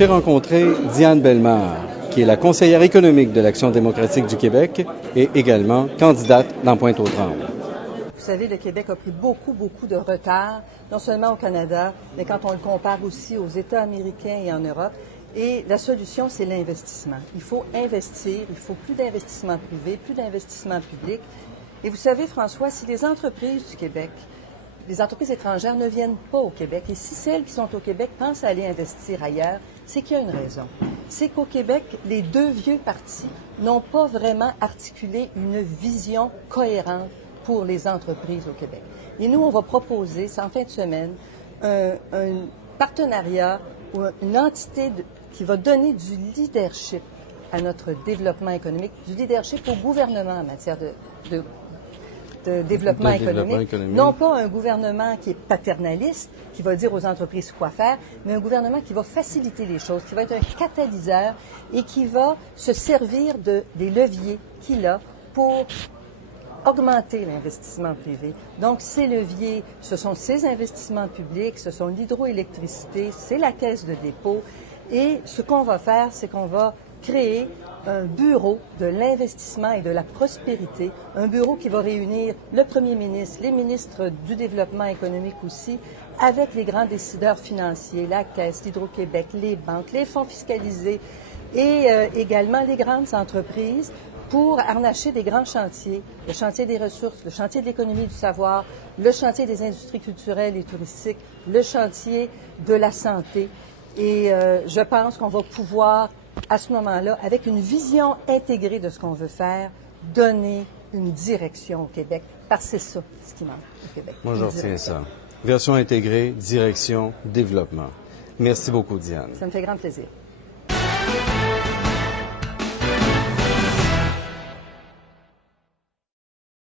J'ai rencontré Diane Bellemare, qui est la conseillère économique de l'Action démocratique du Québec et également candidate dans Pointe-aux-Trembles. Vous savez, le Québec a pris beaucoup de retard, non seulement au Canada, mais quand on le compare aussi aux États américains et en Europe. Et la solution, c'est l'investissement. Il faut investir, il faut plus d'investissement privé, plus d'investissement public. Et vous savez, François, si les entreprises du Québec, les entreprises étrangères ne viennent pas au Québec, et si celles qui sont au Québec pensent à aller investir ailleurs, c'est qu'il y a une raison. C'est qu'au Québec, les deux vieux partis n'ont pas vraiment articulé une vision cohérente pour les entreprises au Québec. Et nous, on va proposer, c'est en fin de semaine, un partenariat ou une entité qui va donner du leadership à notre développement économique, du leadership au gouvernement en matière de développement économique. Non pas un gouvernement qui est paternaliste, qui va dire aux entreprises quoi faire, mais un gouvernement qui va faciliter les choses, qui va être un catalyseur et qui va se servir des leviers qu'il a pour augmenter l'investissement privé. Donc, ces leviers, ce sont ces investissements publics, ce sont l'hydroélectricité, c'est la caisse de dépôt. Et ce qu'on va faire, c'est qu'on va créer un bureau de l'investissement et de la prospérité, un bureau qui va réunir le premier ministre, les ministres du développement économique aussi, avec les grands décideurs financiers, la Caisse, l'Hydro-Québec, les banques, les fonds fiscalisés et également les grandes entreprises pour harnacher des grands chantiers, le chantier des ressources, le chantier de l'économie du savoir, le chantier des industries culturelles et touristiques, le chantier de la santé. Et je pense qu'on va pouvoir, à ce moment-là, avec une vision intégrée de ce qu'on veut faire, donner une direction au Québec, parce que c'est ça ce qui manque au Québec. Moi, je retiens ça. Version intégrée, direction, développement. Merci beaucoup, Diane. Ça me fait grand plaisir.